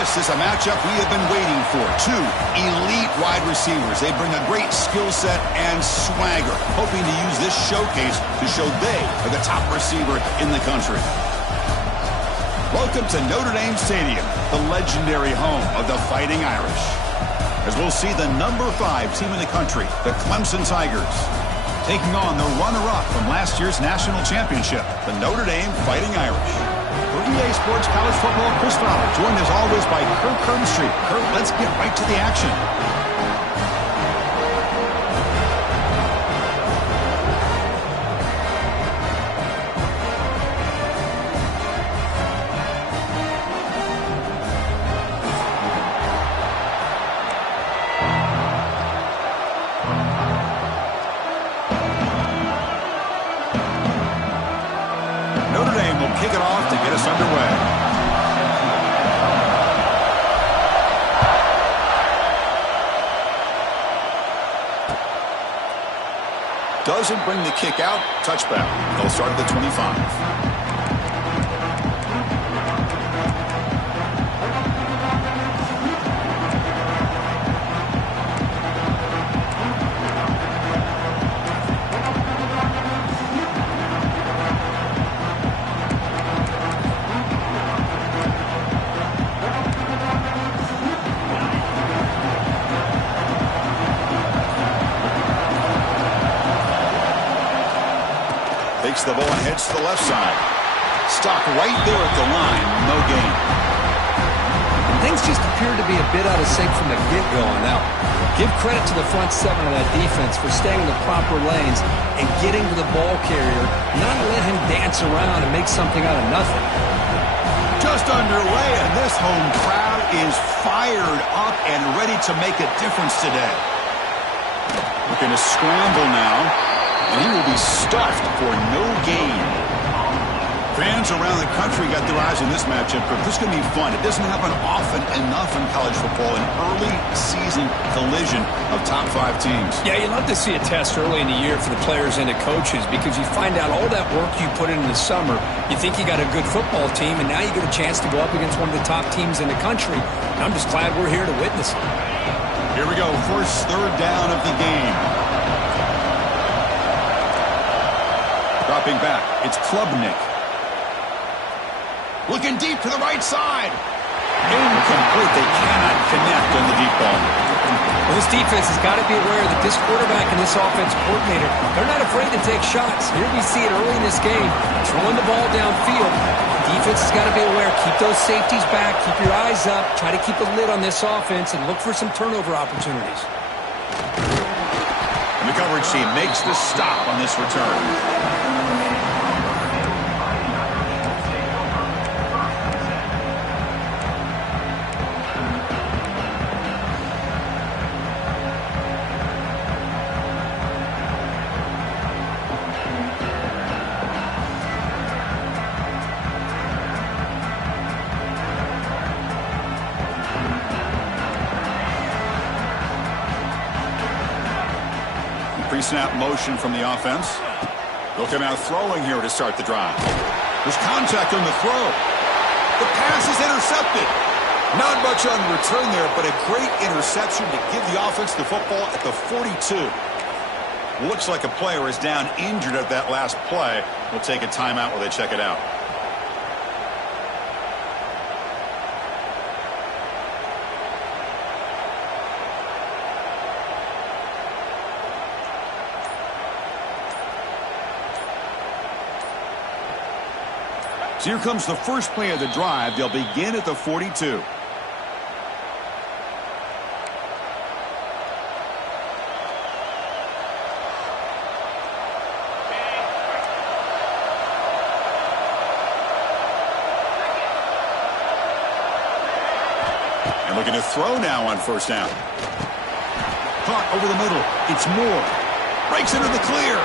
This is a matchup we have been waiting for. Two elite wide receivers. They bring a great skill set and swagger, hoping to use this showcase to show they are the top receiver in the country. Welcome to Notre Dame Stadium, the legendary home of the Fighting Irish. As we'll see the number 5 team in the country, the Clemson Tigers, taking on the runner-up from last year's national championship, the Notre Dame Fighting Irish. For EA Sports College Football, Chris Fowler, joined as always by Kurt Kernstreet. Kurt, let's get right to the action. Notre Dame will kick it off to get us underway. Doesn't bring the kick out. Touchback. They'll start at the 25. Takes the ball and heads to the left side. Stopped right there at the line. No gain. And things just appeared to be a bit out of sync from the get-go on that one. Give credit to the front 7 of that defense for staying in the proper lanes and getting to the ball carrier, not let him dance around and make something out of nothing. Just underway, and this home crowd is fired up and ready to make a difference today. Looking to scramble now. And he will be stuffed for no gain. Fans around the country got their eyes on this matchup. This is going to be fun. It doesn't happen often enough in college football, an early season collision of top 5 teams. Yeah, you love to see a test early in the year for the players and the coaches because you find out all that work you put in the summer. You think you got a good football team, and now you get a chance to go up against one of the top teams in the country. And I'm just glad we're here to witness it. Here we go. First third down of the game. Dropping back, it's Klubnik. Looking deep to the right side. Incomplete. They cannot connect on the deep ball. Well, this defense has got to be aware that this quarterback and this offensive coordinator, they're not afraid to take shots. Here we see it early in this game, throwing the ball downfield. The defense has got to be aware. Keep those safeties back. Keep your eyes up. Try to keep a lid on this offense and look for some turnover opportunities. And the coverage team makes the stop on this return. Pre-snap motion from the offense. They'll come out throwing here to start the drive. There's contact on the throw. The pass is intercepted. Not much on return there, but a great interception to give the offense the football at the 42. Looks like a player is down injured at that last play. We'll take a timeout while they check it out. So here comes the first play of the drive. They'll begin at the 42. And looking to throw now on first down. Caught over the middle. It's Moore. Breaks into the clear.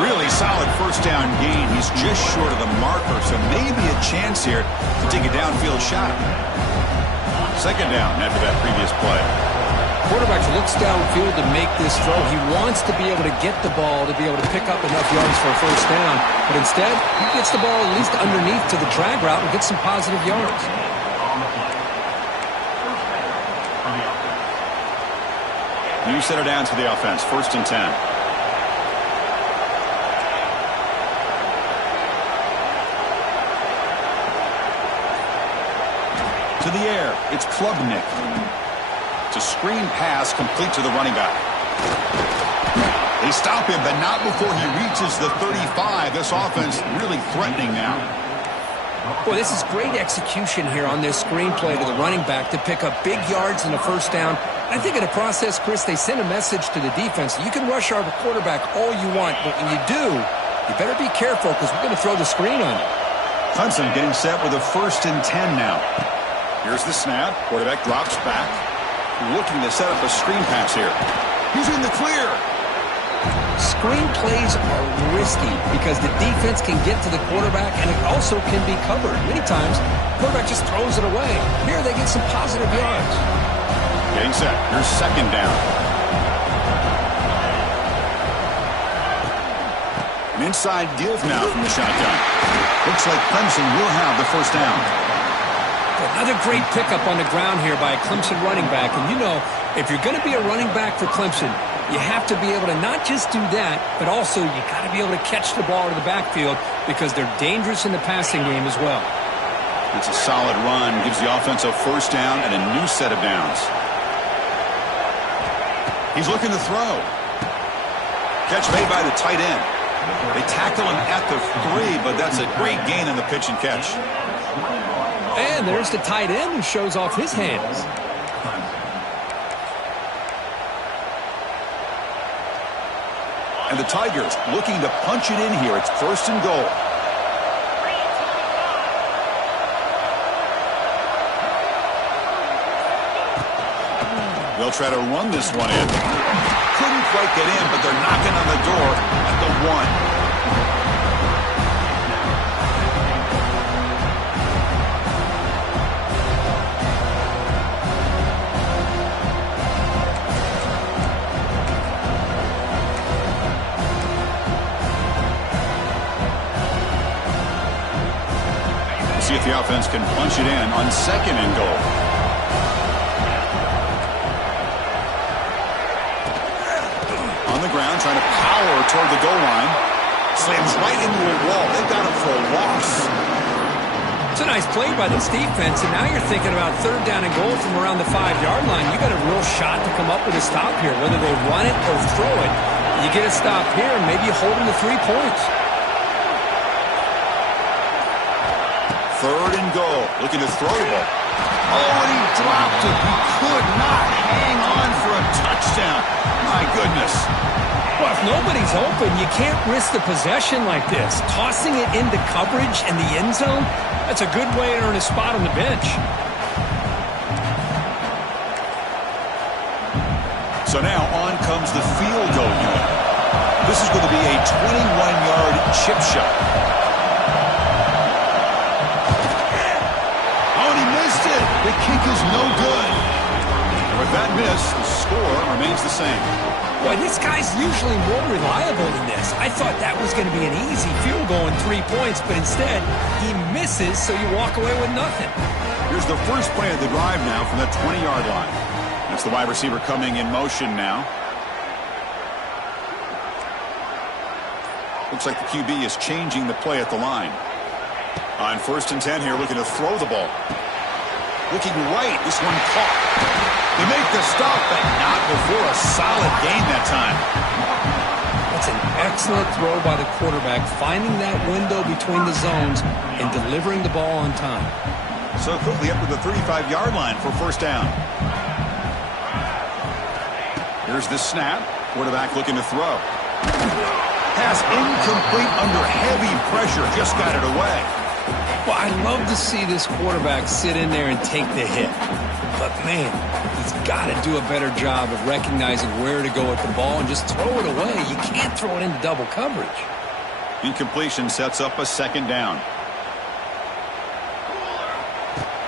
Really solid first down gain. He's just short of the marker, so maybe a chance here to take a downfield shot. Second down after that previous play. Quarterback looks downfield to make this throw. He wants to be able to get the ball to be able to pick up enough yards for a first down, but instead, he gets the ball at least underneath to the drag route and gets some positive yards. New center down to the offense. 1st and 10. To the air. It's Klubnik. It's a screen pass complete to the running back. They stop him, but not before he reaches the 35. This offense really threatening now. Boy, this is great execution here on this screenplay to the running back to pick up big yards in the first down. I think in the process, Chris, they send a message to the defense. You can rush our quarterback all you want, but when you do, you better be careful because we're going to throw the screen on you. Clemson getting set with a 1st and 10 now. Here's the snap. Quarterback drops back. Looking to set up a screen pass here. He's in the clear. Screen plays are risky because the defense can get to the quarterback and it also can be covered. Many times, the quarterback just throws it away. Here they get some positive yards. Getting set. Here's 2nd down. An inside give now from the shotgun. Looks like Clemson will have the 1st down. Another great pickup on the ground here by a Clemson running back. And you know, if you're going to be a running back for Clemson, you have to be able to not just do that, but also you got to be able to catch the ball to the backfield because they're dangerous in the passing game as well. That's a solid run. Gives the offense a 1st down and a new set of downs. He's looking to throw. Catch made by the tight end. They tackle him at the 3, but that's a great gain in the pitch and catch. And there's the tight end who shows off his hands. And the Tigers looking to punch it in here. It's 1st and goal. They'll try to run this one in. Couldn't quite get in, but they're knocking on the door at the 1. See if the offense can punch it in on 2nd and goal. On the ground, trying to power toward the goal line. Slams right into a wall. They've got him for a loss. It's a nice play by this defense, and now you're thinking about 3rd down and goal from around the 5-yard line. You got a real shot to come up with a stop here, whether they run it or throw it. You get a stop here, and maybe you hold them to 3 points. 3rd and goal. Looking to throw the ball. Oh, and he dropped it. He could not hang on for a touchdown. My goodness. Well, if nobody's open, you can't risk the possession like this. Tossing it into coverage in the end zone, that's a good way to earn a spot on the bench. So now on comes the field goal unit. This is going to be a 21-yard chip shot. The kick is no good. With that miss, the score remains the same. Boy, this guy's usually more reliable than this. I thought that was going to be an easy field goal in 3 points, but instead, he misses, so you walk away with nothing. Here's the first play of the drive now from the 20-yard line. That's the wide receiver coming in motion now. Looks like the QB is changing the play at the line. On 1st and 10 here, looking to throw the ball. Looking right, this one caught. They make the stop, but not before a solid gain that time. That's an excellent throw by the quarterback, finding that window between the zones and delivering the ball on time. So quickly up to the 35-yard line for 1st down. Here's the snap. Quarterback looking to throw. Pass incomplete under heavy pressure. Just got it away. Well, I love to see this quarterback sit in there and take the hit. But, man, he's got to do a better job of recognizing where to go with the ball and just throw it away. You can't throw it into double coverage. Incompletion sets up a 2nd down.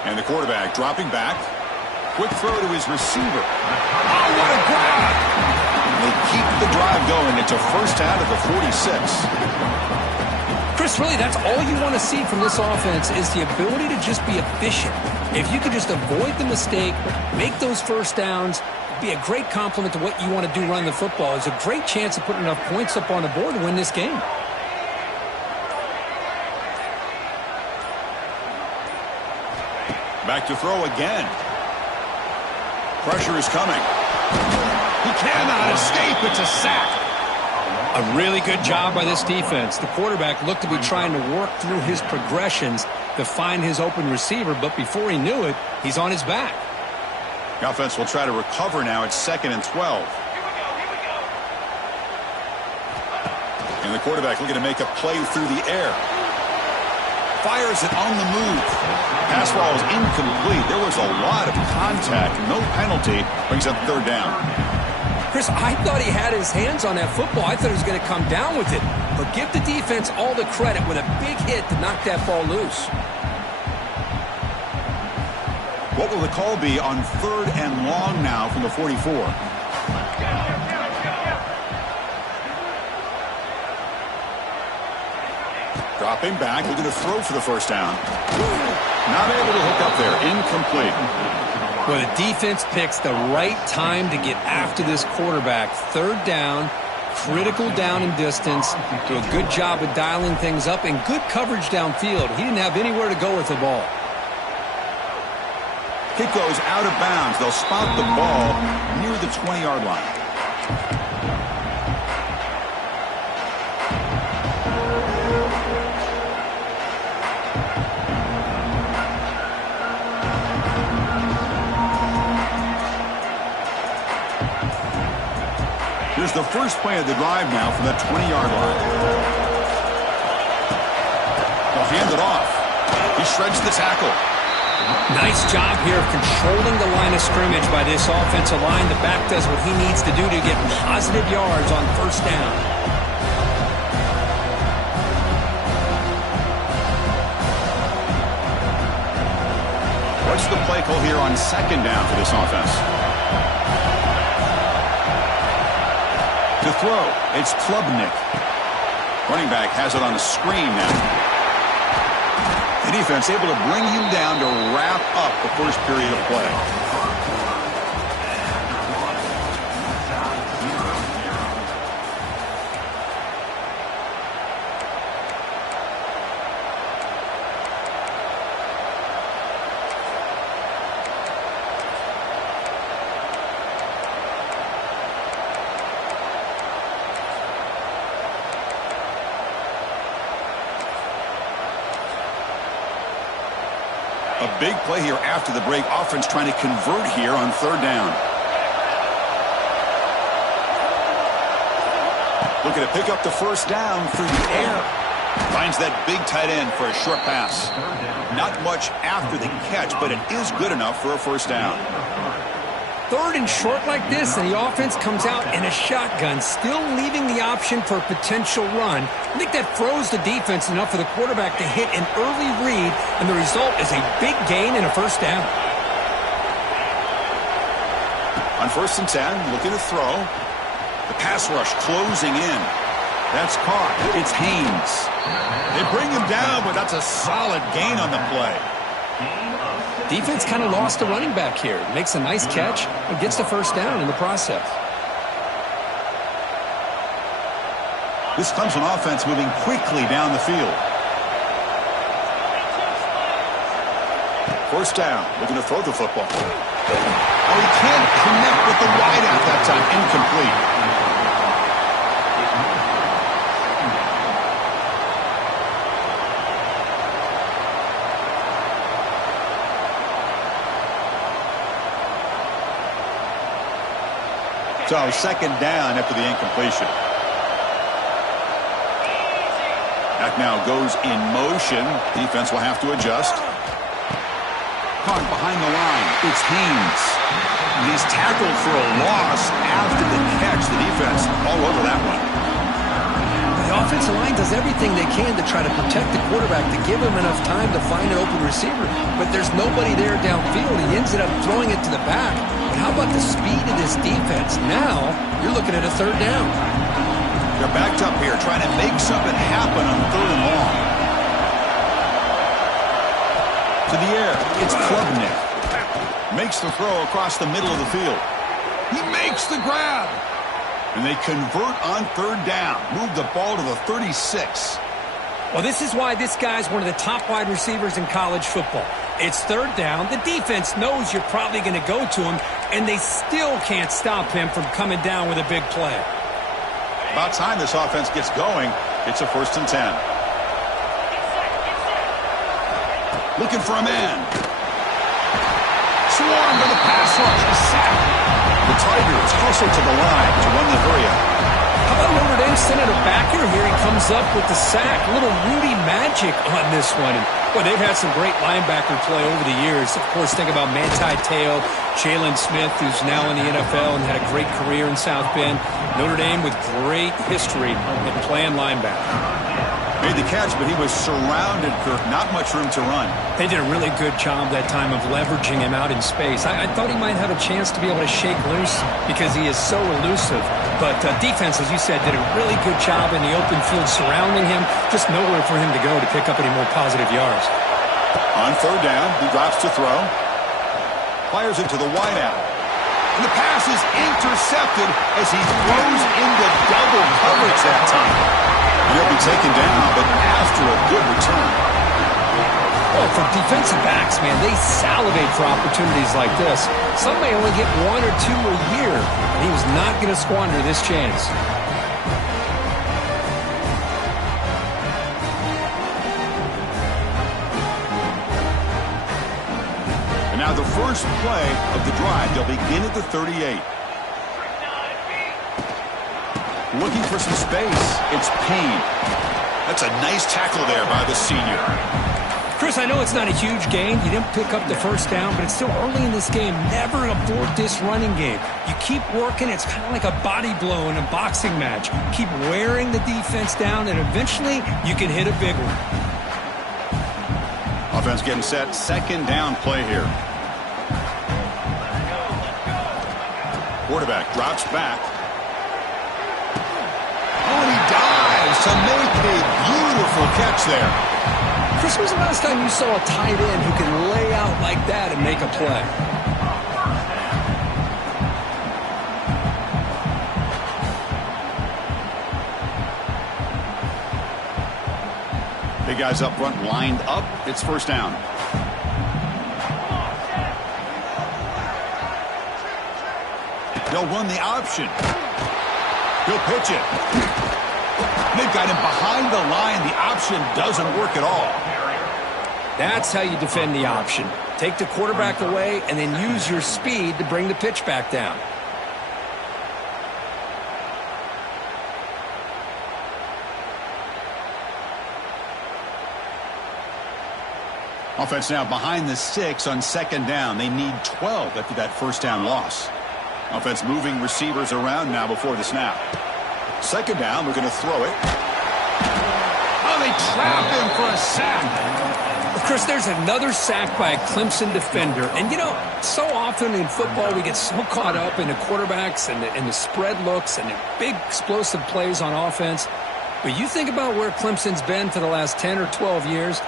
And the quarterback dropping back. Quick throw to his receiver. Oh, what a grab! They keep the drive going. It's a 1st out of the 46. Chris, really, that's all you want to see from this offense is the ability to just be efficient. If you could just avoid the mistake, make those 1st downs, be a great complement to what you want to do running the football. It's a great chance of putting enough points up on the board to win this game. Back to throw again. Pressure is coming. He cannot escape. It's a sack. A really good job by this defense. The quarterback looked to be trying to work through his progressions to find his open receiver, but before he knew it, he's on his back. The offense will try to recover now. It's 2nd and 12. And the quarterback looking to make a play through the air. Fires it on the move. Pass ball is incomplete. There was a lot of contact. No penalty. Brings up 3rd down. Chris, I thought he had his hands on that football. I thought he was going to come down with it. But give the defense all the credit with a big hit to knock that ball loose. What will the call be on 3rd and long now from the 44? Dropping back, looking to throw for the 1st down. Not able to hook up there. Incomplete. Well, the defense picks the right time to get after this quarterback. 3rd down, critical down and distance. Do a good job of dialing things up and good coverage downfield. He didn't have anywhere to go with the ball. Kick goes out of bounds. They'll spot the ball near the 20-yard line. Here's the first play of the drive now from the 20-yard line. They'll hand it off. He shreds the tackle. Nice job here of controlling the line of scrimmage by this offensive line. The back does what he needs to do to get positive yards on 1st down. What's the play call here on 2nd down for this offense? To throw, it's Klubnik. Running back has it on the screen now. The defense able to bring him down to wrap up the first period of play. A big play here after the break. Offense trying to convert here on 3rd down. Looking to pick up the 1st down through the air. Finds that big tight end for a short pass. Not much after the catch, but it is good enough for a 1st down. 3rd and short like this, and the offense comes out in a shotgun, still leaving the option for a potential run. I think that throws the defense enough for the quarterback to hit an early read, and the result is a big gain and a 1st down. On 1st and 10, looking to throw. The pass rush closing in. That's caught. It's Haynes. They bring him down, but that's a solid gain on the play. Defense kind of lost the running back here. Makes a nice catch and gets the 1st down in the process. This Clemson offense moving quickly down the field. 1st down, looking to throw the football. Oh, he can't connect with the wideout that time. Incomplete. So 2nd down after the incompletion. Back now goes in motion. Defense will have to adjust. Caught behind the line. It's Haynes. He's tackled for a loss after the catch. The defense all over that one. The offensive line does everything they can to try to protect the quarterback, to give him enough time to find an open receiver. But there's nobody there downfield. He ends up throwing it to the back. But how about the speed of this defense? Now you're looking at a 3rd down. They're backed up here trying to make something happen on 3rd and long. To the air. It's Klubnik. Makes the throw across the middle of the field. He makes the grab. And they convert on third down. Move the ball to the 36. Well, this is why this guy's one of the top wide receivers in college football. It's third down. The defense knows you're probably going to go to him, and they still can't stop him from coming down with a big play. About time this offense gets going. It's a 1st and 10. Looking for a man. Swarm to the pass rush. A sack. The Tigers hustle to the line to run the hurry-up. How about Notre Dame sending a backer here? He comes up with the sack. A little Rudy magic on this one. And, boy, they've had some great linebacker play over the years. Of course, think about Manti Te'o, Jalen Smith, who's now in the NFL and had a great career in South Bend. Notre Dame with great history in playing linebacker. Made the catch, but he was surrounded, Kirk. Not much room to run. They did a really good job that time of leveraging him out in space. I thought he might have a chance to be able to shake loose because he is so elusive. But defense, as you said, did a really good job in the open field surrounding him. Just nowhere for him to go to pick up any more positive yards. On third down, he drops to throw. Fires into the wideout. And the pass is intercepted as he throws into double coverage that time. And he'll be taken down, but after a good return. Well, for defensive backs, man, they salivate for opportunities like this. Some may only get 1 or 2 a year, and he was not going to squander this chance. And now the first play of the drive. They'll begin at the 38. Looking for some space. It's Payne. That's a nice tackle there by the senior. Chris, I know it's not a huge gain. You didn't pick up the first down, but it's still early in this game. Never abort this running game. You keep working. It's kind of like a body blow in a boxing match. Keep wearing the defense down, and eventually you can hit a big one. Offense getting set. Second down play here. Quarterback drops back. Oh, and he dives to make a beautiful catch there. Chris, when was the last time you saw a tight end who can lay out like that and make a play? Big guys up front lined up. It's first down. They'll run the option. He'll pitch it. They've got him behind the line. The option doesn't work at all. That's how you defend the option. Take the quarterback away and then use your speed to bring the pitch back down. Offense now behind the 6 on second down. They need 12 after that first down loss. Offense moving receivers around now before the snap. Second down, we're going to throw it. Oh, they trap him for a sack. Well, Chris, there's another sack by a Clemson defender. And, you know, so often in football we get so caught up in the quarterbacks and the spread looks and the big explosive plays on offense. But you think about where Clemson's been for the last 10 or 12 years,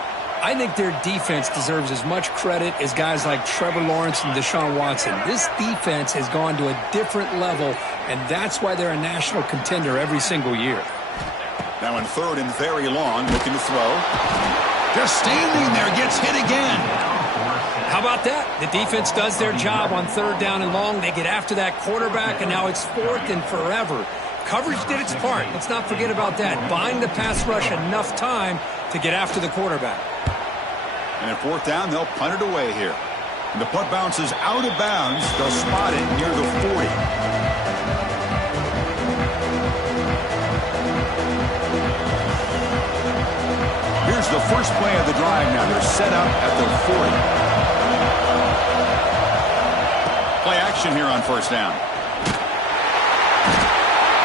I think their defense deserves as much credit as guys like Trevor Lawrence and Deshaun Watson. This defense has gone to a different level, and that's why they're a national contender every single year. Now in third and very long, looking to throw. Just standing there, gets hit again. How about that? The defense does their job on third down and long. They get after that quarterback, and now it's fourth and forever. Coverage did its part. Let's not forget about that. Buying the pass rush enough time to get after the quarterback. And at fourth down, they'll punt it away here. And the punt bounces out of bounds. They'll spot it near the 40. Here's the first play of the drive now. They're set up at the 40. Play action here on first down.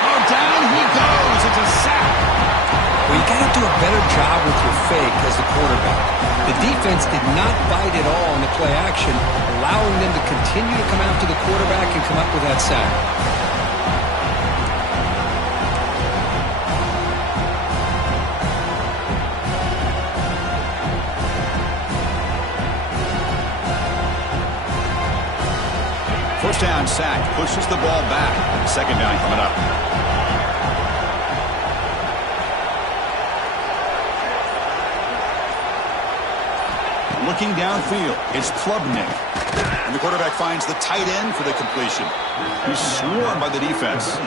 Oh, down he goes. It's a sack. Well, you got to do a better job with your fake as the quarterback. The defense did not bite at all in the play action, allowing them to continue to come after the quarterback and come up with that sack. First down sack, pushes the ball back. Second down coming up. Looking downfield, it's Klubnik. And the quarterback finds the tight end for the completion. He's swarmed by the defense.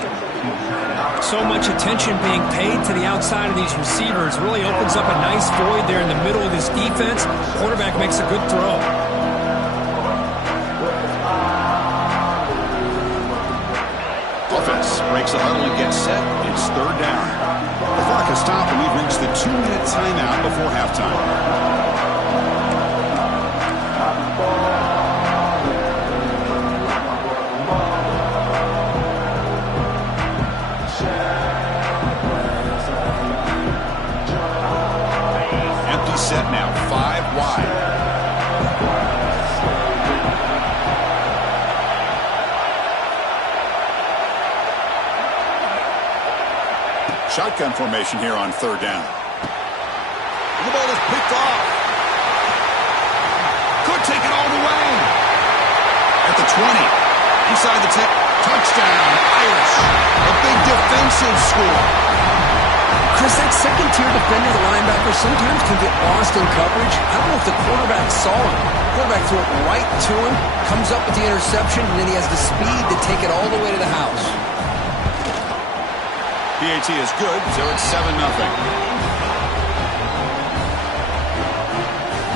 So much attention being paid to the outside of these receivers. Really opens up a nice void there in the middle of this defense. Quarterback makes a good throw. Offense breaks the huddle and gets set. It's third down. The clock has stopped, and we've reached the 2-minute timeout before halftime. Set now, 5 wide. Shotgun formation here on third down. And the ball is picked off. Could take it all the way. At the 20. Inside the 10. Touchdown, Irish. A big defensive score. Chris, that second-tier defender, the linebacker, sometimes can get lost in coverage. I don't know if the quarterback saw him. The quarterback threw it right to him, comes up with the interception, and then he has the speed to take it all the way to the house. PAT is good, so it's 7-0.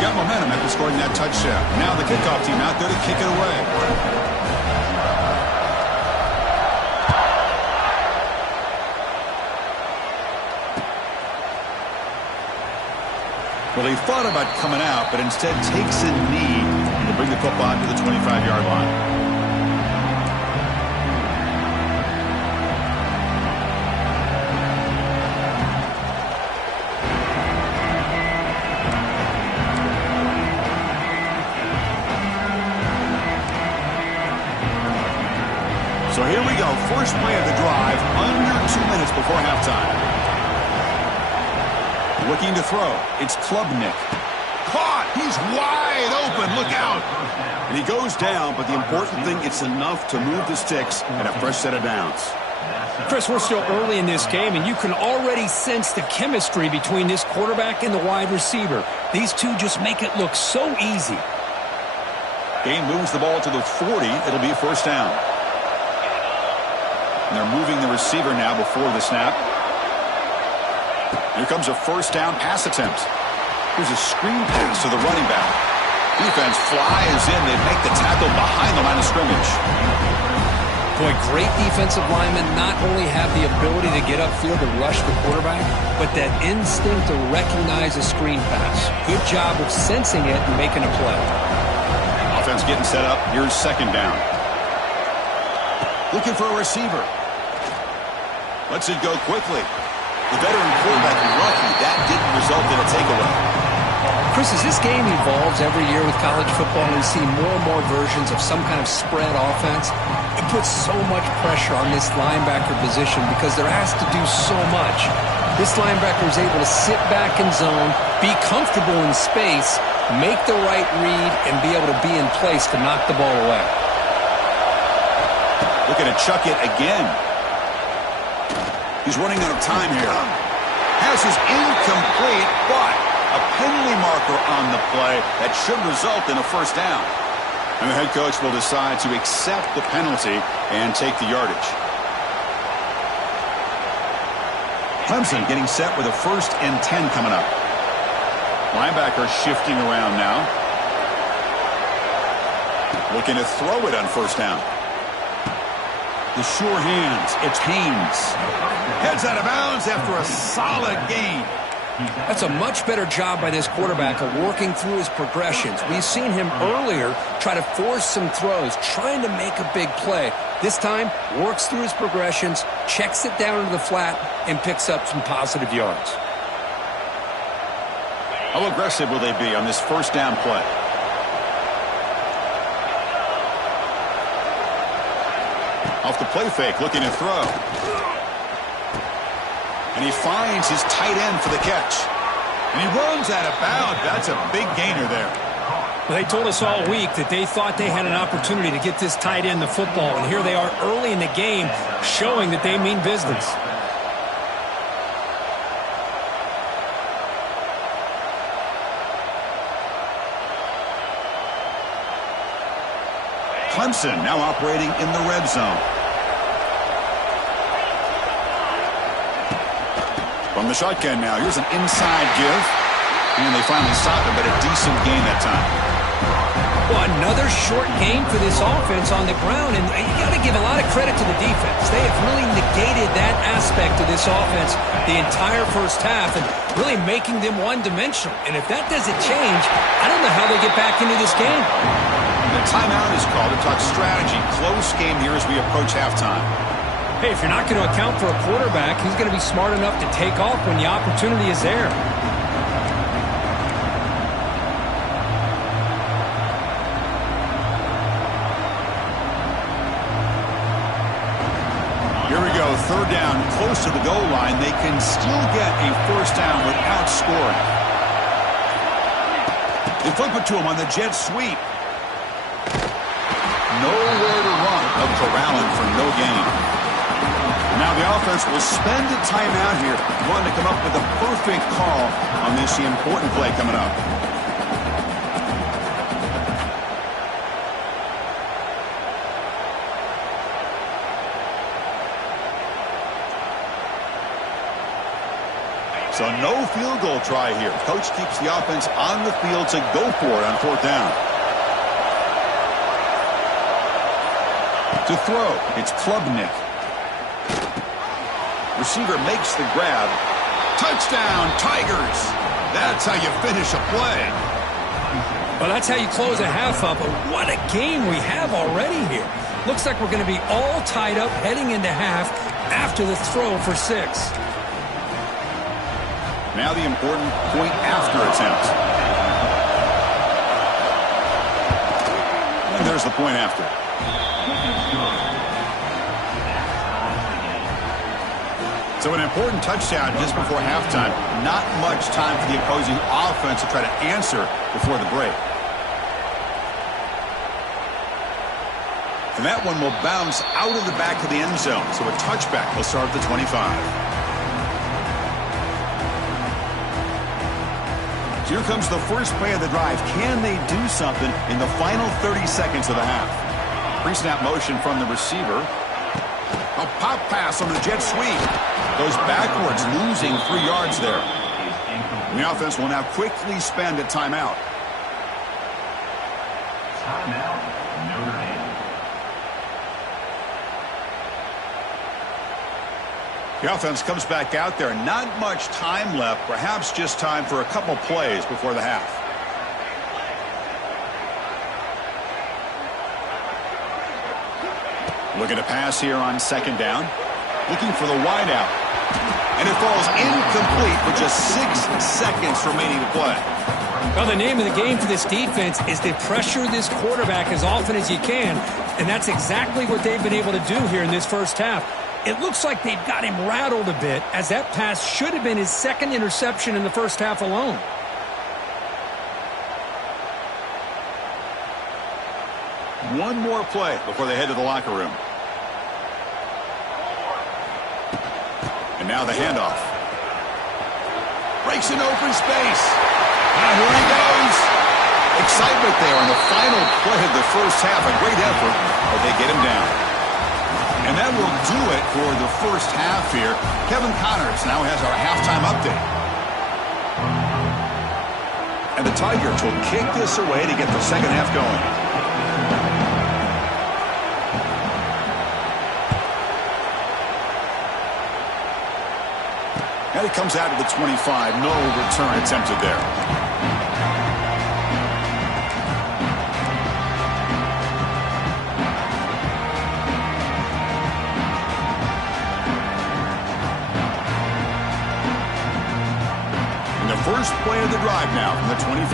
Got momentum after scoring that touchdown. Now the kickoff team out there to kick it away. Well, he thought about coming out, but instead takes a knee to bring the football to the 25-yard line. So here we go. First play of the drive, under 2 minutes before halftime. Looking to throw. It's Klubnik. Caught! He's wide open. Look out! And he goes down, but the important thing, it's enough to move the sticks and a fresh set of downs. Chris, we're still early in this game, and you can already sense the chemistry between this quarterback and the wide receiver. These two just make it look so easy. Game moves the ball to the 40. It'll be a first down. And they're moving the receiver now before the snap. Here comes a first down pass attempt. Here's a screen pass to the running back. Defense flies in. They make the tackle behind the line of scrimmage. Boy, great defensive linemen not only have the ability to get upfield to rush the quarterback, but that instinct to recognize a screen pass. Good job of sensing it and making a play. Offense getting set up. Here's second down. Looking for a receiver. Lets it go quickly. The veteran quarterback lucky that didn't result in a takeaway. Chris, as this game evolves every year with college football, we see more and more versions of some kind of spread offense. It puts so much pressure on this linebacker position because they're asked to do so much. This linebacker is able to sit back in zone, be comfortable in space, make the right read, and be able to be in place to knock the ball away. Looking to chuck it again. He's running out of time here. Pass is incomplete, but a penalty marker on the play that should result in a first down. And the head coach will decide to accept the penalty and take the yardage. Clemson getting set with a 1st and 10 coming up. Linebacker shifting around now. Looking to throw it on first down. The sure hands. It's Haynes. Heads out of bounds after a solid gain. That's a much better job by this quarterback of working through his progressions. We've seen him earlier try to force some throws, trying to make a big play. This time, works through his progressions, checks it down into the flat, and picks up some positive yards. How aggressive will they be on this first down play? Off the play fake, looking to throw. And he finds his tight end for the catch. And he runs out of bounds. That's a big gainer there. Well, they told us all week that they thought they had an opportunity to get this tight end the football, and here they are early in the game showing that they mean business. Clemson now operating in the red zone. From the shotgun now, here's an inside give. And they finally stopped him, but a decent gain that time. Well, another short game for this offense on the ground, and you got to give a lot of credit to the defense. They have really negated that aspect of this offense the entire first half and really making them one-dimensional. And if that doesn't change, I don't know how they get back into this game. The timeout is called to talk strategy. Close game here as we approach halftime. Hey, if you're not going to account for a quarterback, he's going to be smart enough to take off when the opportunity is there. Here we go, third down, close to the goal line. They can still get a first down without scoring. They flip it to him on the jet sweep. Nowhere to run of corralling for no gain. Now the offense will spend a timeout here, wanting to come up with a perfect call on this important play coming up. So no field goal try here. Coach keeps the offense on the field to go for it on fourth down. To throw, it's Klubnik. Receiver makes the grab. Touchdown, Tigers! That's how you finish a play. Well, that's how you close a half up. But what a game we have already here. Looks like we're going to be all tied up heading into half after the throw for 6. Now the important point after attempt. And there's the point after. So an important touchdown just before halftime. Not much time for the opposing offense to try to answer before the break. And that one will bounce out of the back of the end zone. So a touchback will start at the 25. Here comes the first play of the drive. Can they do something in the final 30 seconds of the half? Pre-snap motion from the receiver. A pop pass on the jet sweep. Goes backwards, losing 3 yards there. And the offense will now quickly spend a timeout. Timeout, Notre Dame. The offense comes back out there. Not much time left. Perhaps just time for a couple plays before the half. Looking to pass here on second down. Looking for the wideout. And it falls incomplete with just 6 seconds remaining to play. Well, the name of the game for this defense is to pressure this quarterback as often as you can, and that's exactly what they've been able to do here in this first half. It looks like they've got him rattled a bit, as that pass should have been his second interception in the first half alone. One more play before they head to the locker room. And now the handoff. Breaks in open space. And here he goes. Excitement there on the final play of the first half. A great effort, but they get him down. And that will do it for the first half here. Kevin Connors now has our halftime update. And the Tigers will kick this away to get the second half going. And it comes out to the 25. No return attempted there. First play of the drive now from the 25.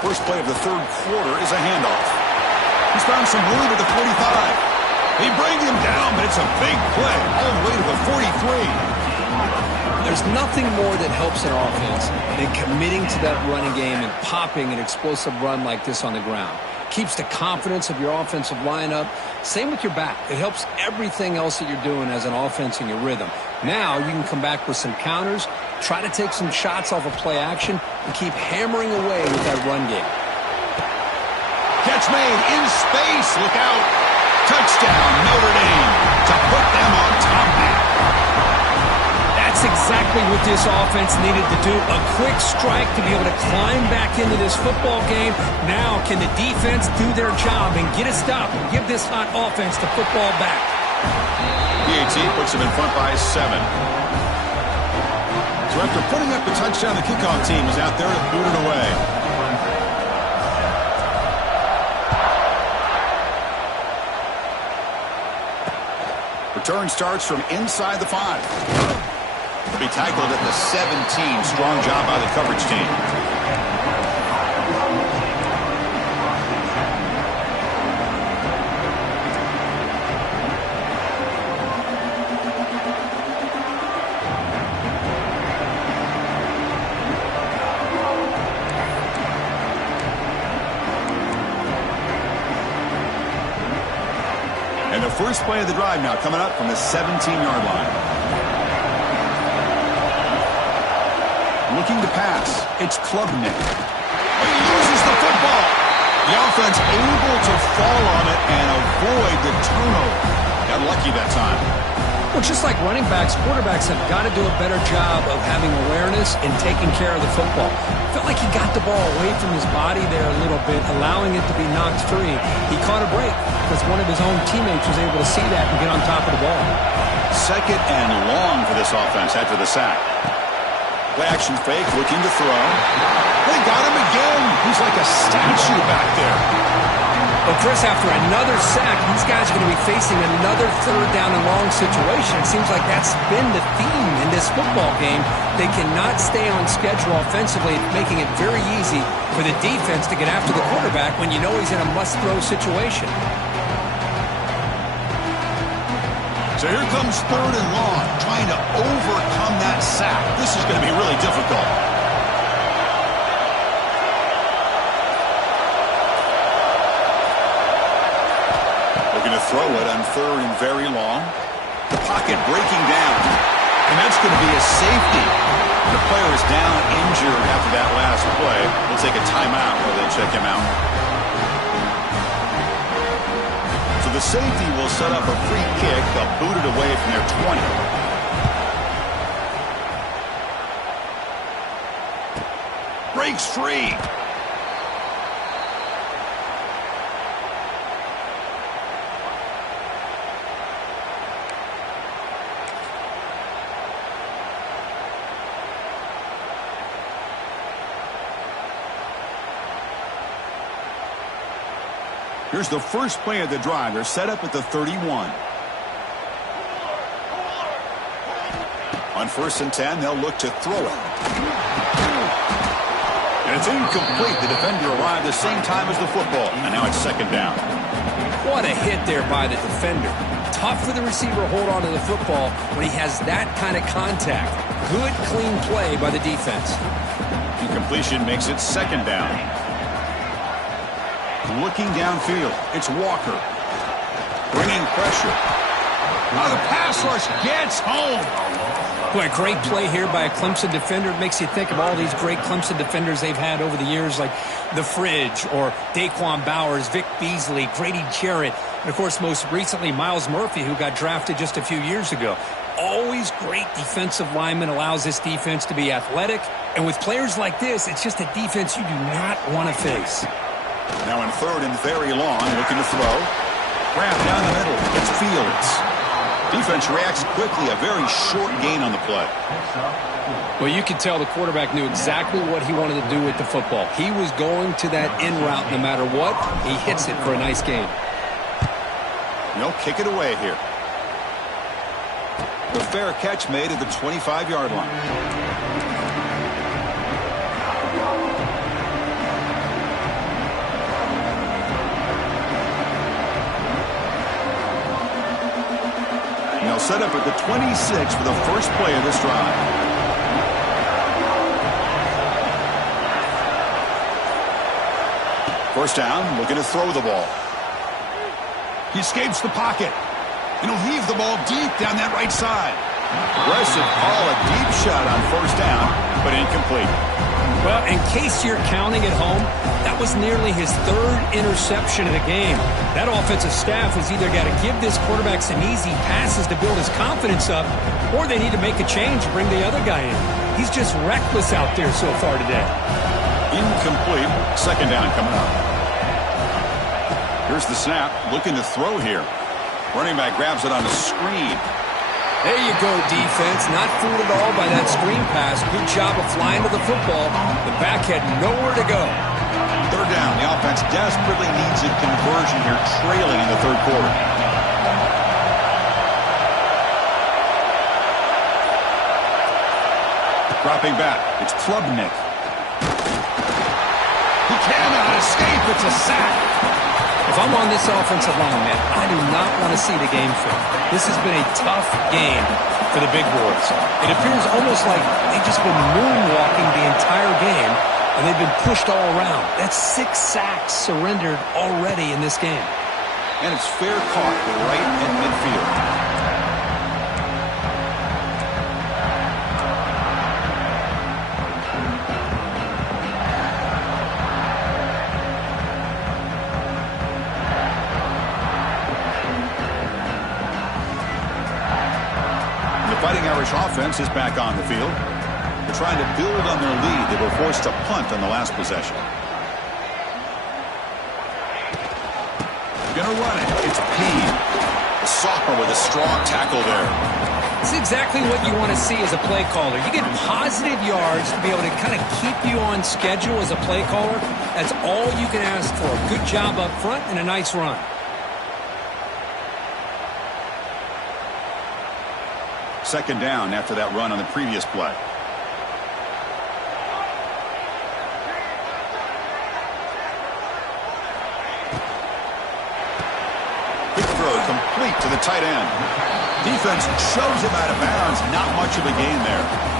First play of the third quarter is a handoff. He's found some room at the 45. He brings him down, but it's a big play all the way to the 43. There's nothing more that helps an offense than committing to that running game and popping an explosive run like this on the ground. Keeps the confidence of your offensive lineup. Same with your back. It helps everything else that you're doing as an offense in your rhythm. Now you can come back with some counters, try to take some shots off of play action, and keep hammering away with that run game. Catch made in space. Look out. Touchdown, Notre Dame, to put them on top now. That's exactly what this offense needed to do. A quick strike to be able to climb back into this football game. Now can the defense do their job and get a stop and give this hot offense the football back? PAT puts them in front by 7. So after putting up the touchdown, the kickoff team is out there to boot it away. Return starts from inside the 5. Will be tackled at the 17. Strong job by the coverage team. And the first play of the drive now coming up from the 17-yard line. Looking to pass. It's Klubnik. He loses the football. The offense able to fall on it and avoid the turnover. Got lucky that time. Well, just like running backs, quarterbacks have got to do a better job of having awareness and taking care of the football. Felt like he got the ball away from his body there a little bit, allowing it to be knocked free. He caught a break because one of his own teammates was able to see that and get on top of the ball. Second and long for this offense after the sack. Play action fake, looking to throw. They got him again. He's like a statue back there. Well, Chris, after another sack, these guys are going to be facing another third down and long situation. It seems like that's been the theme in this football game. They cannot stay on schedule offensively, making it very easy for the defense to get after the quarterback when you know he's in a must-throw situation. So here comes third and long, trying to overcome that sack. This is going to be really difficult. Looking to throw it on third and very long. The pocket breaking down. And that's going to be a safety. The player is down injured after that last play. We'll take a timeout while they check him out. So the safety will set up a free kick. They'll boot it away from their 20. Breaks free. Here's the first play of the drive. They're set up at the 31. On 1st and 10, they'll look to throw it. And it's incomplete. The defender arrived the same time as the football. And now it's second down. What a hit there by the defender. Tough for the receiver to hold on to the football when he has that kind of contact. Good, clean play by the defense. Incompletion makes it second down. Looking downfield, it's Walker. Bringing pressure. Oh, the pass rush gets home. Boy, great play here by a Clemson defender. It makes you think of all these great Clemson defenders they've had over the years, like The Fridge or Daquan Bowers, Vic Beasley, Grady Jarrett, and, of course, most recently, Miles Murphy, who got drafted just a few years ago. Always great defensive lineman, allows this defense to be athletic. And with players like this, it's just a defense you do not want to face. Now in third and very long, looking to throw. Grab down the middle. It's Fields. Defense reacts quickly. A very short gain on the play. Well, you could tell the quarterback knew exactly what he wanted to do with the football. He was going to that in route no matter what. He hits it for a nice gain. They'll kick it away here. The fair catch made at the 25-yard line. They'll set up at the 26 for the first play of this drive. First down, looking to throw the ball. He escapes the pocket. And he'll heave the ball deep down that right side. Aggressive call, a deep shot on first down, but incomplete. Well, in case you're counting at home, that was nearly his third interception of the game. That offensive staff has either got to give this quarterback some easy passes to build his confidence up, or they need to make a change and bring the other guy in. He's just reckless out there so far today. Incomplete. Second down coming up. Here's the snap, looking to throw here. Running back grabs it on the screen. There you go, defense. Not fooled at all by that screen pass. Good job of flying to the football. The back had nowhere to go. Third down. The offense desperately needs a conversion here, trailing in the third quarter. Dropping back. It's Klubnik. He cannot escape. It's a sack. If I'm on this offensive line, man, I do not want to see the game film. This has been a tough game for the big boys. It appears almost like they've just been moonwalking the entire game, and they've been pushed all around. That's 6 sacks surrendered already in this game. And it's fair caught right in midfield. Fighting Irish offense is back on the field. They're trying to build on their lead. They were forced to punt on the last possession. Gonna run it. It's Payne. The sophomore with a strong tackle there. It's exactly what you want to see as a play caller. You get positive yards to be able to kind of keep you on schedule as a play caller. That's all you can ask for. Good job up front and a nice run. Second down after that run on the previous play. Quick throw complete to the tight end. Defense shoves him out of bounds. Not much of a gain there.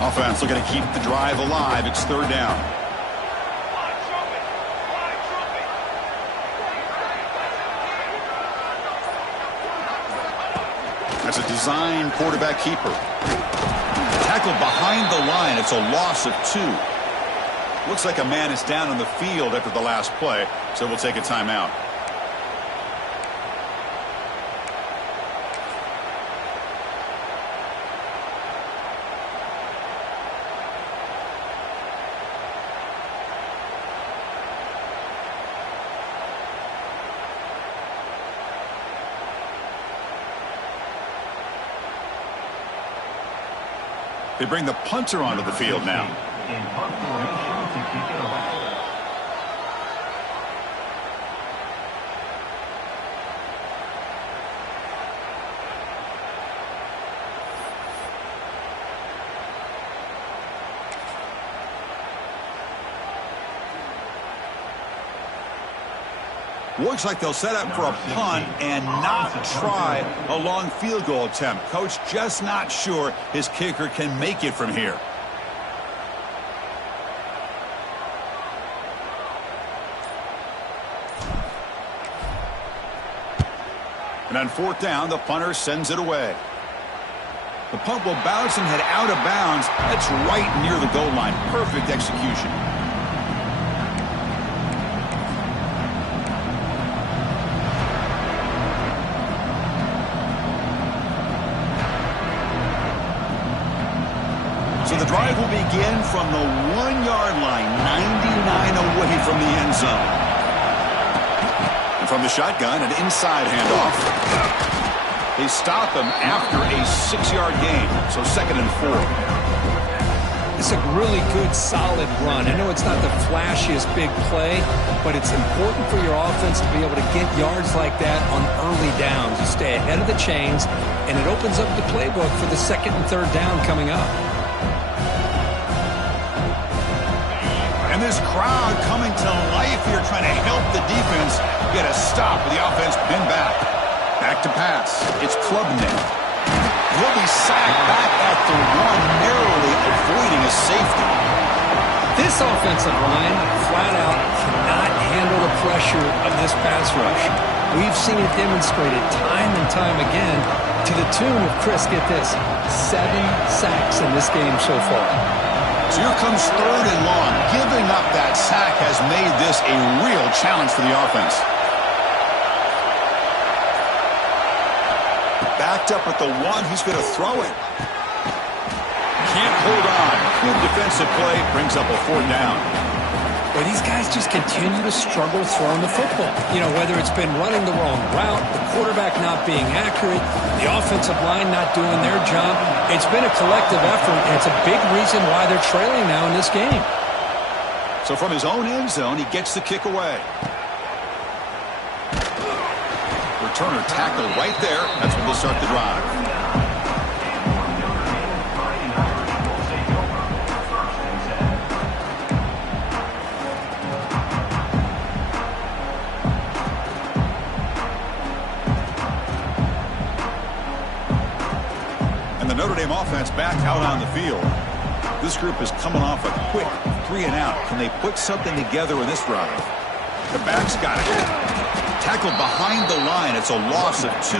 Offense looking to keep the drive alive. It's third down. That's a design quarterback keeper. Tackled behind the line. It's a loss of 2. Looks like a man is down on the field after the last play, so we'll take a timeout. They bring the punter onto the field now. In punt formation to kick it away. Looks like they'll set up for a punt and not try a long field goal attempt. Coach just not sure his kicker can make it from here. And on fourth down, the punter sends it away. The punt will bounce and head out of bounds. That's right near the goal line. Perfect execution. So the drive will begin from the 1-yard line, 99 away from the end zone. And from the shotgun, an inside handoff. They stop him after a 6-yard gain, so 2nd and 4. It's a really good, solid run. I know it's not the flashiest big play, but it's important for your offense to be able to get yards like that on early downs. You stay ahead of the chains, and it opens up the playbook for the 2nd and 3rd down coming up. And this crowd coming to life here, trying to help the defense get a stop with the offense pinned back. Back to pass. It's Klubnik. He'll be sacked back at the one, narrowly avoiding a safety. This offensive line, flat out, cannot handle the pressure of this pass rush. We've seen it demonstrated time and time again to the tune of, Chris, get this, 7 sacks in this game so far. So here comes 3rd and long. Giving up that sack has made this a real challenge for the offense. Backed up at the 1, he's going to throw it. Can't hold on. Good defensive play, brings up a 4th down. Well, these guys just continue to struggle throwing the football. You know, whether it's been running the wrong route, the quarterback not being accurate, the offensive line not doing their job. It's been a collective effort, and it's a big reason why they're trailing now in this game. So from his own end zone, he gets the kick away. Returner tackled right there. That's when they'll start the drive. And the Notre Dame offense back out on the field. This group is coming off a quick 3-and-out. Can they put something together in this drive? The back's got it. Tackled behind the line. It's a loss of 2.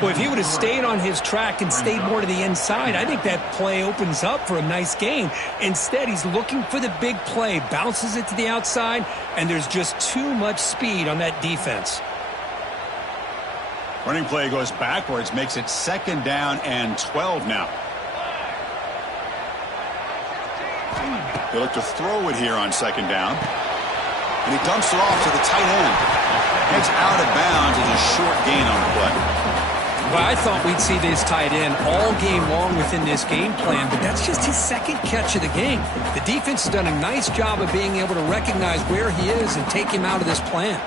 Well, if he would have stayed on his track and stayed more to the inside, I think that play opens up for a nice gain. Instead, he's looking for the big play, bounces it to the outside, and there's just too much speed on that defense. Running play goes backwards, makes it 2nd down and 12 now. They look to throw it here on 2nd down. And he dumps it off to the tight end. Heads out of bounds as a short gain on the play. Well, I thought we'd see this tight end all game long within this game plan, but that's just his 2nd catch of the game. The defense has done a nice job of being able to recognize where he is and take him out of this plan.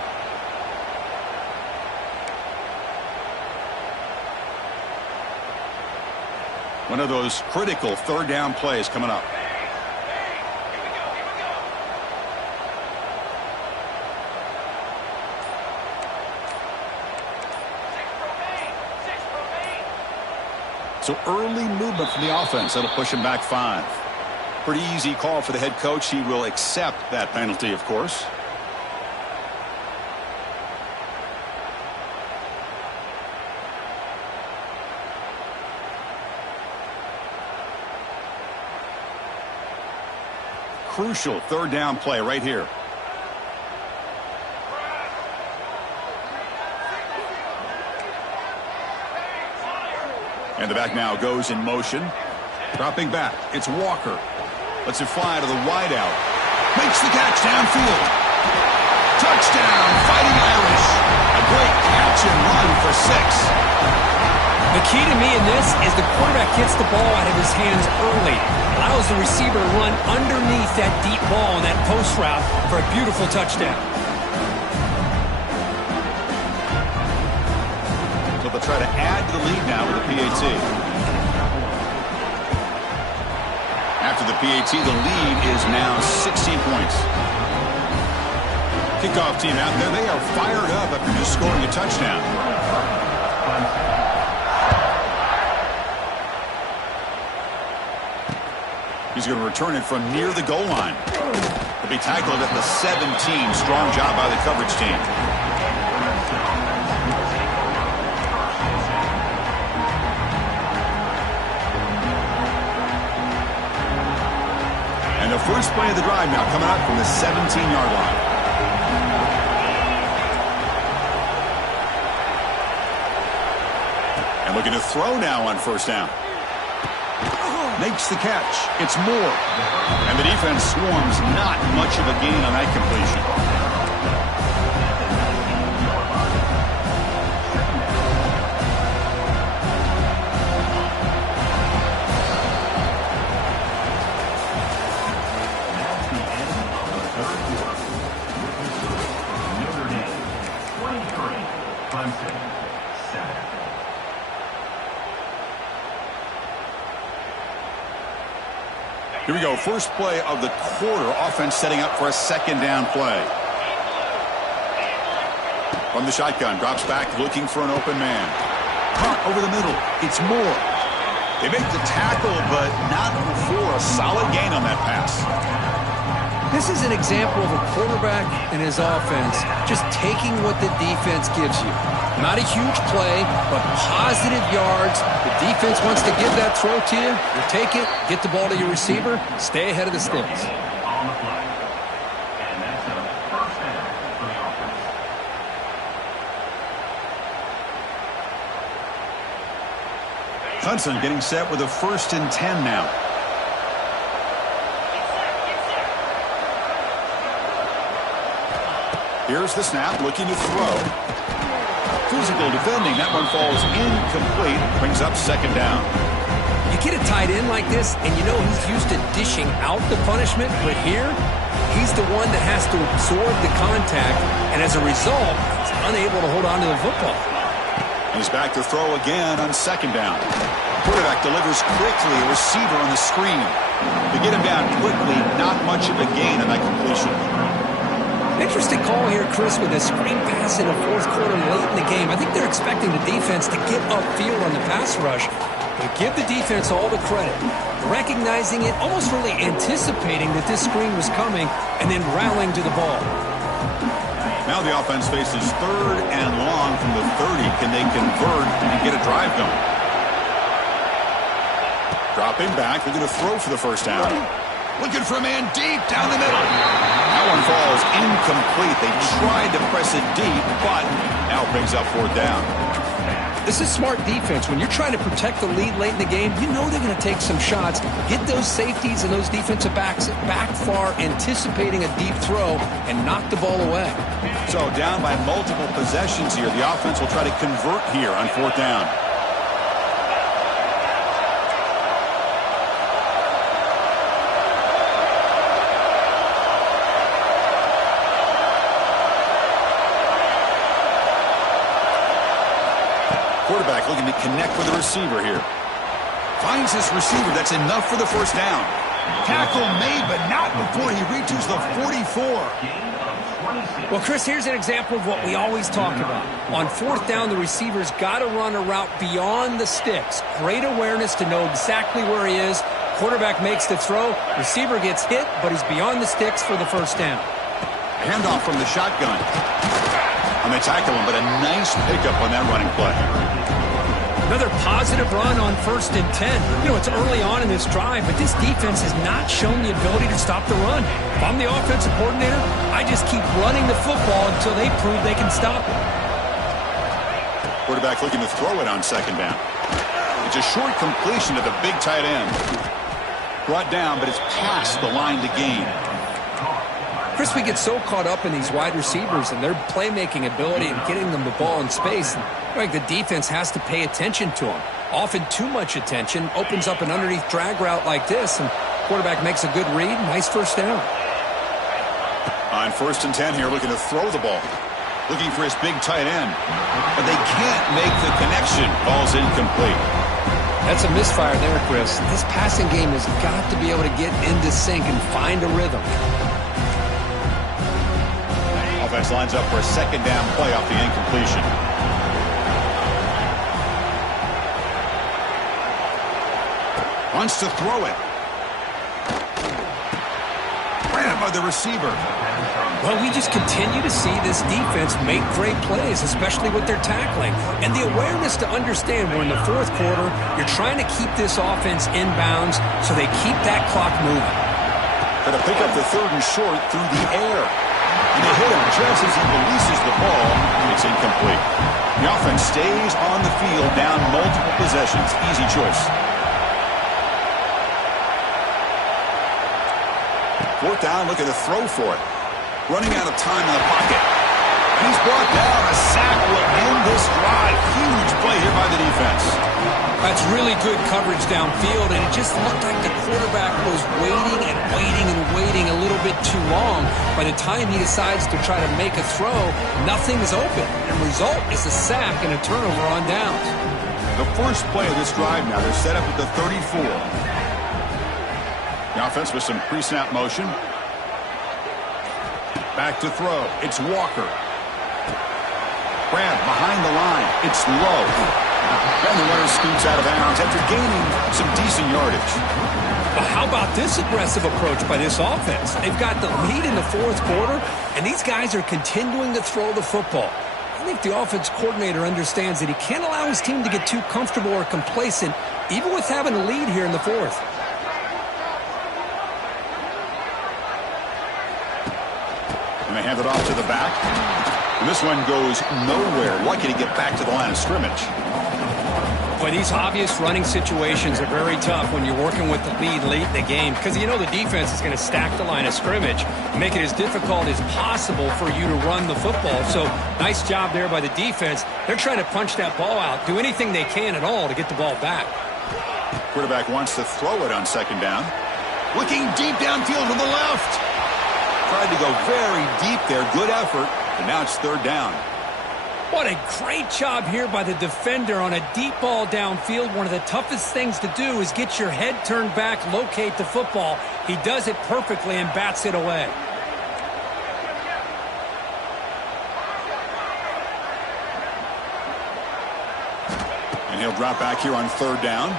One of those critical 3rd down plays coming up. So early movement from the offense. That'll push him back 5. Pretty easy call for the head coach. He will accept that penalty, of course. Crucial 3rd down play right here. And the back now goes in motion. Dropping back. It's Walker. Lets it fly to the wideout. Makes the catch downfield. Touchdown, Fighting Irish. A great catch and run for 6. The key to me in this is the quarterback gets the ball out of his hands early. Allows the receiver to run underneath that deep ball in that post route for a beautiful touchdown. So they'll try to add to the lead now with the PAT. After the PAT, the lead is now 16 points. Kickoff team out there. They are fired up after just scoring a touchdown. He's going to return it from near the goal line. He'll be tackled at the 17. Strong job by the coverage team. And the first play of the drive now coming up from the 17-yard line. And looking to throw now on 1st down. Makes the catch. It's Moore. And the defense swarms. Not much of a gain on that completion. Here we go. First play of the quarter. Offense setting up for a second down play. From the shotgun. Drops back looking for an open man. Caught over the middle. It's Moore. They make the tackle, but not before a solid gain on that pass. This is an example of a quarterback and his offense just taking what the defense gives you. Not a huge play, but positive yards. The defense wants to give that throw to you. You take it, get the ball to your receiver, stay ahead of the sticks. On the play. And that's a first down for the offense. Hudson getting set with a 1st and 10 now. Here's the snap, looking to throw. Physical defending. That one falls incomplete. Brings up second down. You get a tight end like this, and you know he's used to dishing out the punishment, but here, he's the one that has to absorb the contact, and as a result, he's unable to hold on to the football. He's back to throw again on second down. Quarterback delivers quickly, a receiver on the screen. To get him down quickly, not much of a gain on that completion. Interesting call here, Chris, with a screen pass in the fourth quarter late in the game. I think they're expecting the defense to get upfield on the pass rush. But give the defense all the credit. Recognizing it, almost really anticipating that this screen was coming, and then rallying to the ball. Now the offense faces 3rd and long from the 30. Can they convert and get a drive going? Dropping back. They're going to throw for the first down. Looking for a man deep down the middle. That one falls incomplete. They tried to press it deep, but now brings up 4th down. This is smart defense. When you're trying to protect the lead late in the game, you know they're going to take some shots, get those safeties and those defensive backs back far, anticipating a deep throw, and knock the ball away. So down by multiple possessions here. The offense will try to convert here on 4th down. Quarterback looking to connect with the receiver here. Finds this receiver. That's enough for the first down. Tackle made, but not before he reaches the 44. Well, Chris, here's an example of what we always talk about. On 4th down, the receiver's got to run a route beyond the sticks. Great awareness to know exactly where he is. Quarterback makes the throw. Receiver gets hit, but he's beyond the sticks for the first down. Handoff from the shotgun. And they tackle him, but a nice pickup on that running play. Another positive run on 1st and 10. You know, it's early on in this drive, but this defense has not shown the ability to stop the run. If I'm the offensive coordinator, I just keep running the football until they prove they can stop it. Quarterback looking to throw it on second down. It's a short completion to the big tight end. Brought down, but it's past the line to gain. Chris, we get so caught up in these wide receivers and their playmaking ability and getting them the ball in space. And, like, the defense has to pay attention to them. Often too much attention opens up an underneath drag route like this, and quarterback makes a good read. Nice first down. On 1st and 10 here, looking to throw the ball. Looking for his big tight end. But they can't make the connection. Ball's incomplete. That's a misfire there, Chris. This passing game has got to be able to get into sync and find a rhythm. Offense lines up for a second down play off the incompletion. Wants to throw it. Ran by the receiver. Well, we just continue to see this defense make great plays, especially with their tackling. And the awareness to understand we're in the 4th quarter, you're trying to keep this offense in bounds so they keep that clock moving. Going to pick up the 3rd and short through the air. And they hit him just as he releases the ball. It's incomplete. The offense stays on the field down multiple possessions. Easy choice. 4th down, looking to throw for it. Running out of time in the pocket. He's brought down. A sack will end this drive. Huge play here by the defense. That's really good coverage downfield, and it just looked like the quarterback was waiting and waiting and waiting a little bit too long. By the time he decides to try to make a throw, nothing is open. And the result is a sack and a turnover on downs. The first play of this drive now, they're set up at the 34. The offense with some pre-snap motion. Back to throw. It's Walker. Grab behind the line. It's low. And the runner scoots out of bounds after gaining some decent yardage. But how about this aggressive approach by this offense? They've got the lead in the fourth quarter, and these guys are continuing to throw the football. I think the offense coordinator understands that he can't allow his team to get too comfortable or complacent, even with having a lead here in the fourth. And they hand it off to the back. And this one goes nowhere. Lucky to get back to the line of scrimmage. But these obvious running situations are very tough when you're working with the lead late in the game, because you know the defense is going to stack the line of scrimmage, make it as difficult as possible for you to run the football. So nice job there by the defense. They're trying to punch that ball out, do anything they can at all to get the ball back. Quarterback wants to throw it on second down. Looking deep downfield to the left. Tried to go very deep there. Good effort. And now it's third down. What a great job here by the defender on a deep ball downfield. One of the toughest things to do is get your head turned back, locate the football. He does it perfectly and bats it away. And he'll drop back here on third down.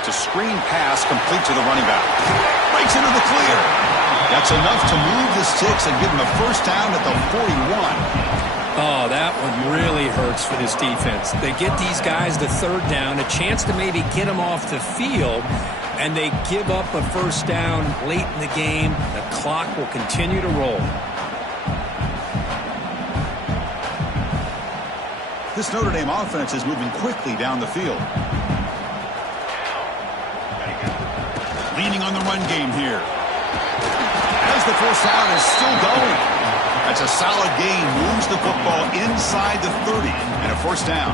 It's a screen pass complete to the running back. Breaks into the clear. That's enough to move the sticks and give him a first down at the 41. Oh, that one really hurts for this defense. They get these guys the third down, a chance to maybe get them off the field, and they give up a first down late in the game. The clock will continue to roll. This Notre Dame offense is moving quickly down the field. Leaning on the run game here. As the first down is still going. That's a solid gain. Moves the football inside the 30 and a first down.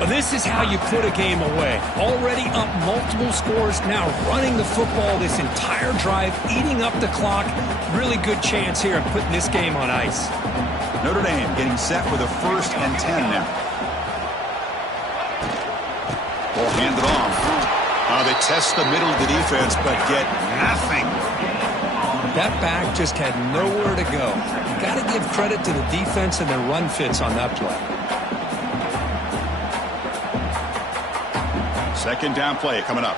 Well, this is how you put a game away. Already up multiple scores, now running the football this entire drive, eating up the clock. Really good chance here of putting this game on ice. Notre Dame getting set for the 1st and 10 now. Ball handed off. They test the middle of the defense, but get nothing. That back just had nowhere to go. You got to give credit to the defense and their run fits on that play. Second down play coming up.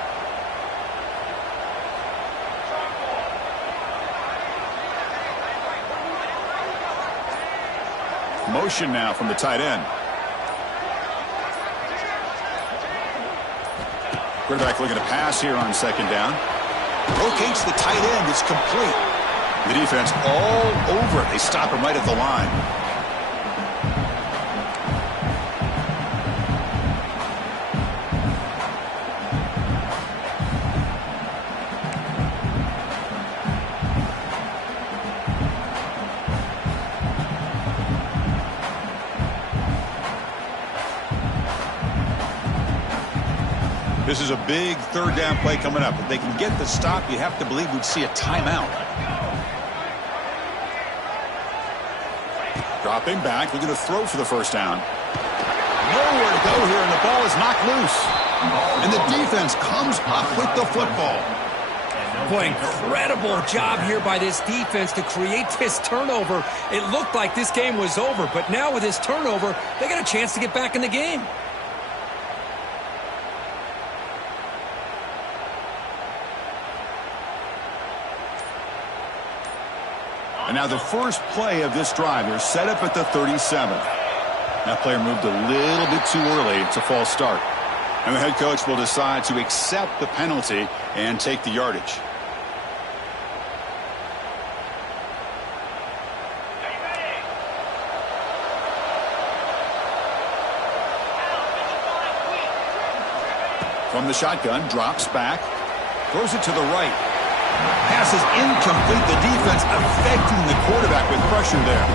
Motion now from the tight end. Quarterback looking to pass here on second down. Rotates the tight end. It's complete. The defense all over it. They stop him right at the line. This is a big third down play coming up. If they can get the stop, you have to believe we'd see a timeout. Dropping back, looking to throw for the first down. Nowhere to go here, and the ball is knocked loose. And the defense comes up with the football. Boy, incredible job here by this defense to create this turnover. It looked like this game was over, but now with this turnover, they got a chance to get back in the game. And now the first play of this drive, they're set up at the 37. That player moved a little bit too early. It's a false start. And the head coach will decide to accept the penalty and take the yardage. From the shotgun, drops back, throws it to the right. Pass is incomplete. The defense affecting the quarterback with pressure there.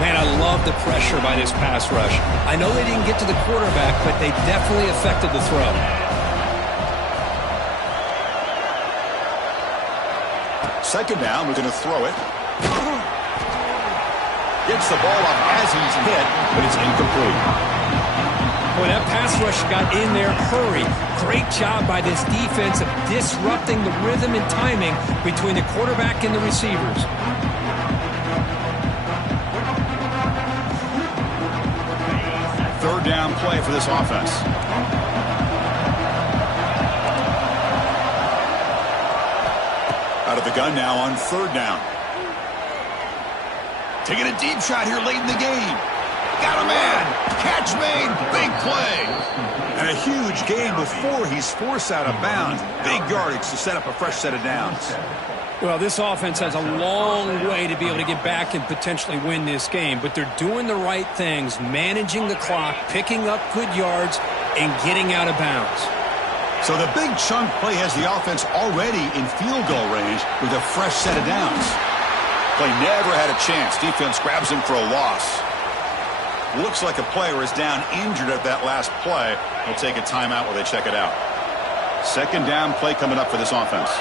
Man, I love the pressure by this pass rush. I know they didn't get to the quarterback, but they definitely affected the throw. Second down, we're going to throw it. Gets the ball up as he's hit, but it's incomplete. Boy, that pass rush got in there. Hurry. Great job by this defense of disrupting the rhythm and timing between the quarterback and the receivers. Third down play for this offense. Out of the gun now on third down. Taking a deep shot here late in the game. Got a man. Catch made. Big play. And a huge gain before he's forced out of bounds. Big yardage to set up a fresh set of downs. Well, this offense has a long way to be able to get back and potentially win this game, but they're doing the right things, managing the clock, picking up good yards, and getting out of bounds. So the big chunk play has the offense already in field goal range with a fresh set of downs. Play never had a chance. Defense grabs him for a loss. Looks like a player is down injured at that last play. They'll take a timeout while they check it out. Second down play coming up for this offense.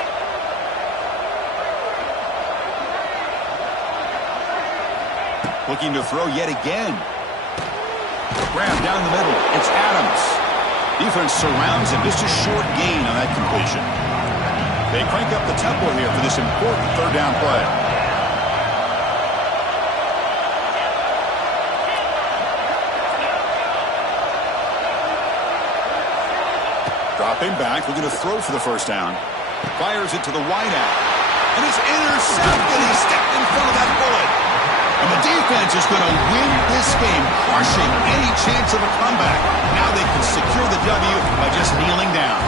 Looking to throw yet again. Grab down the middle. It's Adams. Defense surrounds him. Just a short gain on that completion. They crank up the tempo here for this important third down play. Dropping back, looking to throw for the first down. Fires it to the wideout. And it's intercepted. He stepped in front of that bullet. And the defense is going to win this game, crushing any chance of a comeback. Now they can secure the W by just kneeling down.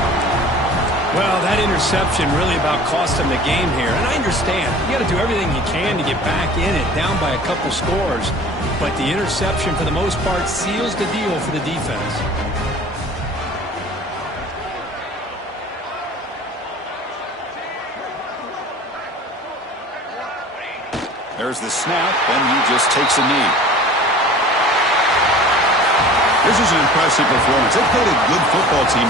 Well, that interception really about cost them the game here. And I understand. You got to do everything you can to get back in it, down by a couple scores. But the interception, for the most part, seals the deal for the defense. There's the snap, and he just takes a knee. This is an impressive performance. They played a good football team.